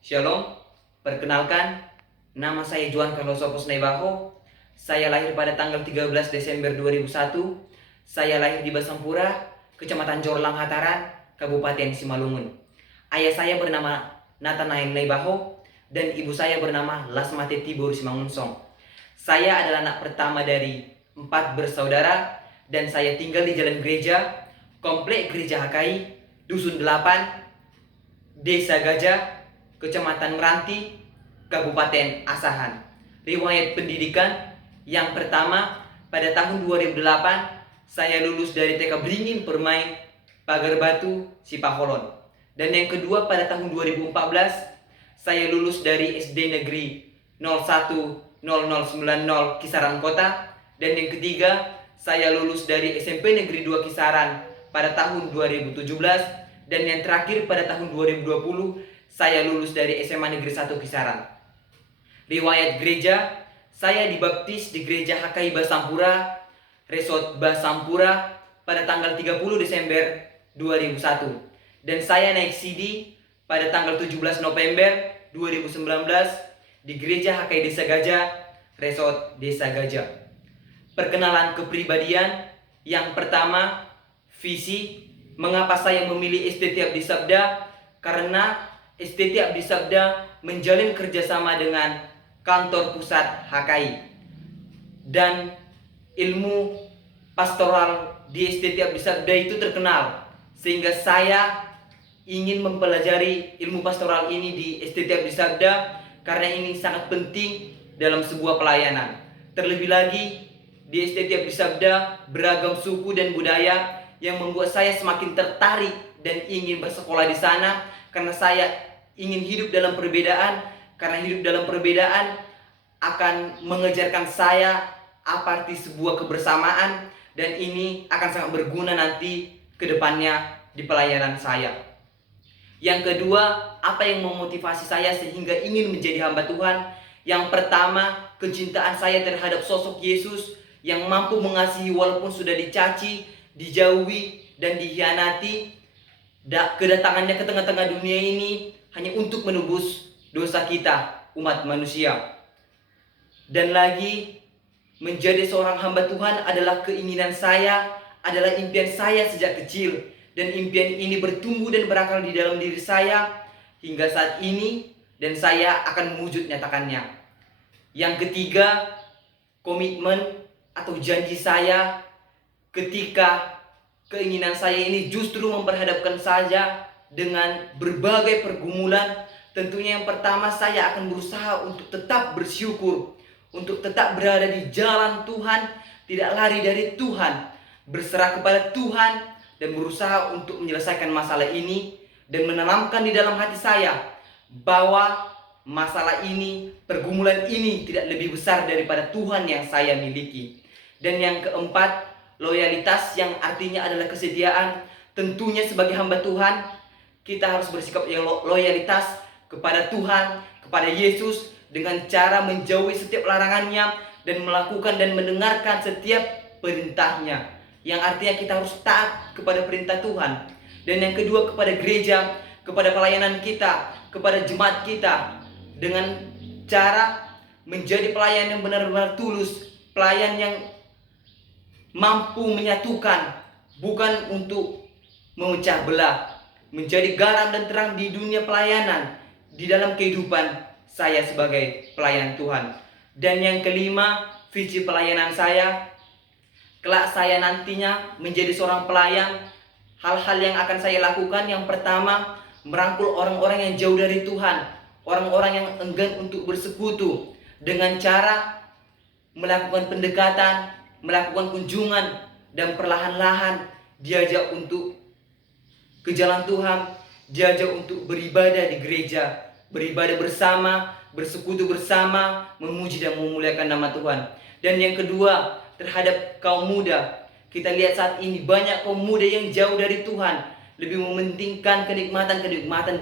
Shalom, perkenalkan, nama saya Juan Carlos Opus Naibaho. Saya lahir pada tanggal 13 Desember 2001. Saya lahir di Basampura, Kecamatan Jorlang Hataran, Kabupaten Simalungun. Ayah saya bernama Nathanael Naibaho dan ibu saya bernama Lasmate Tibur Simangunsong. Saya adalah anak pertama dari 4 bersaudara dan saya tinggal di Jalan Gereja, Komplek Gereja HKI, Dusun 8, Desa Gajah, Kecamatan Meranti, Kabupaten Asahan. Riwayat pendidikan yang pertama, pada tahun 2008 saya lulus dari TK Beringin Permai, Pagar Batu, Sipaholon. Dan yang kedua, pada tahun 2014 saya lulus dari SD Negeri 010090 Kisaran Kota. Dan yang ketiga, saya lulus dari SMP Negeri 2 Kisaran pada tahun 2017. Dan yang terakhir, pada tahun 2020 saya lulus dari SMA Negeri 1 Kisaran. Riwayat gereja, saya dibaptis di Gereja HKI Basampura, Resort Basampura pada tanggal 30 Desember 2001. Dan saya naik CD pada tanggal 17 November 2019 di Gereja HKI Desa Gajah, Resort Desa Gajah. Perkenalan kepribadian, yang pertama, visi. Mengapa saya memilih SD Tiabdi Sabda? Karena SD Tiabdi Sabda menjalin kerjasama dengan kantor pusat HKI, dan ilmu pastoral di SD Tiabdi Sabda itu terkenal, sehingga saya ingin mempelajari ilmu pastoral ini di SD Tiabdi Sabda karena ini sangat penting dalam sebuah pelayanan. Terlebih lagi di SD Tiabdi Sabda beragam suku dan budaya yang membuat saya semakin tertarik dan ingin bersekolah di sana, karena saya ingin hidup dalam perbedaan, karena hidup dalam perbedaan akan mengejarkan saya apa arti sebuah kebersamaan, dan ini akan sangat berguna nanti ke depannya di pelayanan saya. Yang kedua, apa yang memotivasi saya sehingga ingin menjadi hamba Tuhan? Yang pertama, kecintaan saya terhadap sosok Yesus yang mampu mengasihi walaupun sudah dicaci, dijauhi, dan dikhianati. Kedatangannya ke tengah-tengah dunia ini hanya untuk menebus dosa kita, umat manusia. Dan lagi, menjadi seorang hamba Tuhan adalah keinginan saya, adalah impian saya sejak kecil. Dan impian ini bertumbuh dan berakar di dalam diri saya hingga saat ini, dan saya akan mewujud nyatakannya. Yang ketiga, komitmen atau janji saya ketika keinginan saya ini justru memperhadapkan saya dengan berbagai pergumulan. Tentunya yang pertama, saya akan berusaha untuk tetap bersyukur, untuk tetap berada di jalan Tuhan, tidak lari dari Tuhan, berserah kepada Tuhan, dan berusaha untuk menyelesaikan masalah ini, dan menanamkan di dalam hati saya bahwa masalah ini, pergumulan ini tidak lebih besar daripada Tuhan yang saya miliki. Dan yang keempat, loyalitas, yang artinya adalah kesetiaan. Tentunya sebagai hamba Tuhan, kita harus bersikap yang loyalitas kepada Tuhan, kepada Yesus, dengan cara menjauhi setiap larangannya dan melakukan dan mendengarkan setiap perintahnya, yang artinya kita harus taat kepada perintah Tuhan. Dan yang kedua, kepada gereja, kepada pelayanan kita, kepada jemaat kita, dengan cara menjadi pelayan yang benar-benar tulus, pelayan yang mampu menyatukan, bukan untuk memecah belah, menjadi garam dan terang di dunia pelayanan, di dalam kehidupan saya sebagai pelayan Tuhan. Dan yang kelima, visi pelayanan saya, kelak saya nantinya menjadi seorang pelayan. Hal-hal yang akan saya lakukan, yang pertama, merangkul orang-orang yang jauh dari Tuhan, orang-orang yang enggan untuk bersekutu, dengan cara melakukan pendekatan, melakukan kunjungan, dan perlahan-lahan diajak untuk ke jalan Tuhan, diajak untuk beribadah di gereja, beribadah bersama, bersekutu bersama, memuji dan memuliakan nama Tuhan. Dan yang kedua, terhadap kaum muda, kita lihat saat ini banyak kaum muda yang jauh dari Tuhan, lebih mementingkan kenikmatan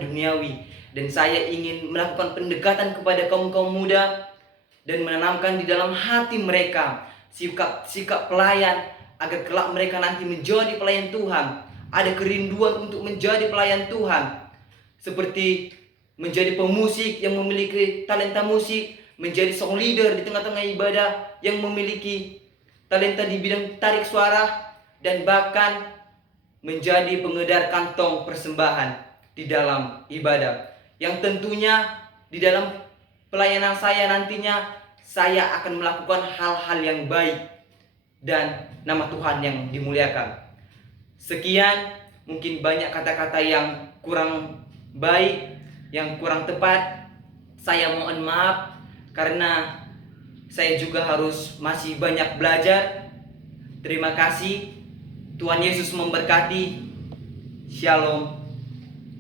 duniawi. Dan saya ingin melakukan pendekatan kepada kaum muda dan menanamkan di dalam hati mereka sikap pelayan, agar kelak mereka nanti menjadi pelayan Tuhan. Ada kerinduan untuk menjadi pelayan Tuhan, seperti menjadi pemusik yang memiliki talenta musik, menjadi song leader di tengah-tengah ibadah yang memiliki talenta di bidang tarik suara, dan bahkan menjadi pengedar kantong persembahan di dalam ibadah. Yang tentunya di dalam pelayanan saya nantinya saya akan melakukan hal-hal yang baik dan nama Tuhan yang dimuliakan. Sekian, mungkin banyak kata-kata yang kurang baik, yang kurang tepat. Saya mohon maaf karena saya juga harus masih banyak belajar. Terima kasih. Tuhan Yesus memberkati. Shalom.